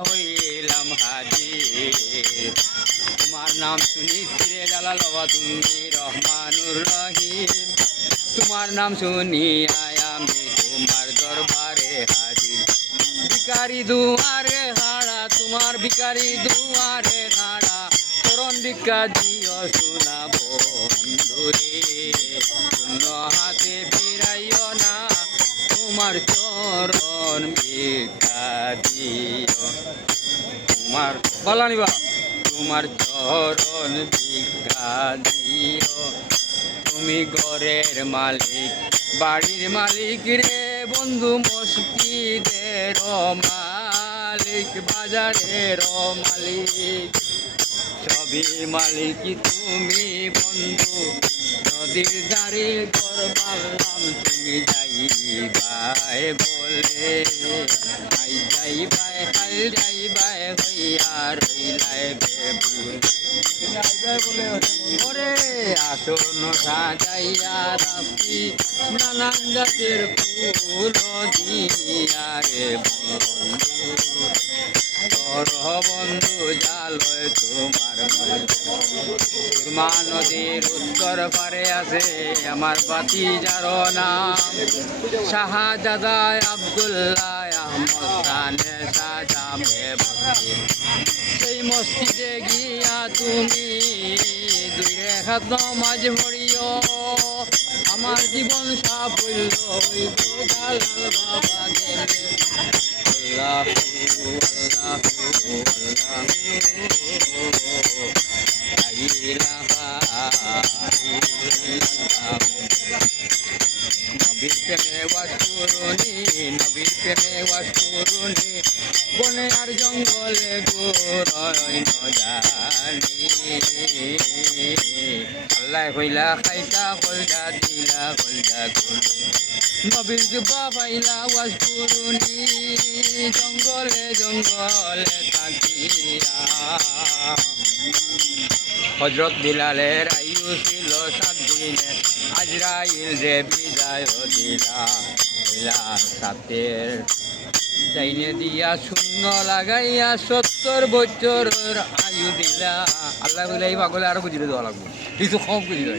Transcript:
হইলাম হাজির তোমার নাম শুনি ফিরে জালাল তুমি রহমানুর রহিম তোমার নাম শুনি আমি তোমার দরবারে হাজির ভিখারি দুয়ারে হাড়া তোমার ভিখারি দুয়ারে হাড়া চরণ ভিক্ষা দিও শোনা বন্ধুরে শূন্য হাতে ফিরাইও না তোমার চরণ ভিক্ষা দিও তোমার বলা নিবা তোমার চরণ ভিক্ষা দিও তুমি ঘরের মালিক বাড়ির মালিক রে বন্ধু মসজিদের মালিক বাজারের মালিক সবই মালিক তুমি বন্ধু নদীর ধারে ঘর বাড়লাম তুমি যাইবাই বলে আই যাইবাই হাল যাইবাই হইয়া রইলাই বেবুল ওরে আসন সাজাইয়া রাখি নানান জাতের ফুল দিয়া রে বন্ধু বন্ধু জালয় তোমার সুরমা নদীর উত্তর পারে আছে আমার বাতিজার নাম শাহজাদা আব্দুল্লাহ আহমদ খানের সাজামে মসজিদ সেই মসজিদে গিয়া তুমি দুই রেখাত নামাজ পড়িও আমার জীবন সাফল্য হইব জালাল বাবা গেলে আল্লাহু আল্লাহু নবীর প্রেমে ওয়াজ করুনি নবীর প্রেমে ওয়াজ করুনি বনে আর জঙ্গলে গোরয় নজানি আল্লাহ হইলা খাইতা কলজা দিলা কলজা করুনি নবীর জুবা পাইলা ওয়াজ করুনি জঙ্গলে জঙ্গলে থাকিয়া হজরত বিলালের আয়ু ছিল 7 দিনে আজরাইল রে বিদায় দিলা বিলাল সাথের চাইনে দিয়া শূন্য লাগাইয়া 70 বছর আয়ু দিলা আল্লাহ বলে এই পাগলে আরো বুঝিয়ে দেওয়া লাগবে কিছু কম বুঝিয়ে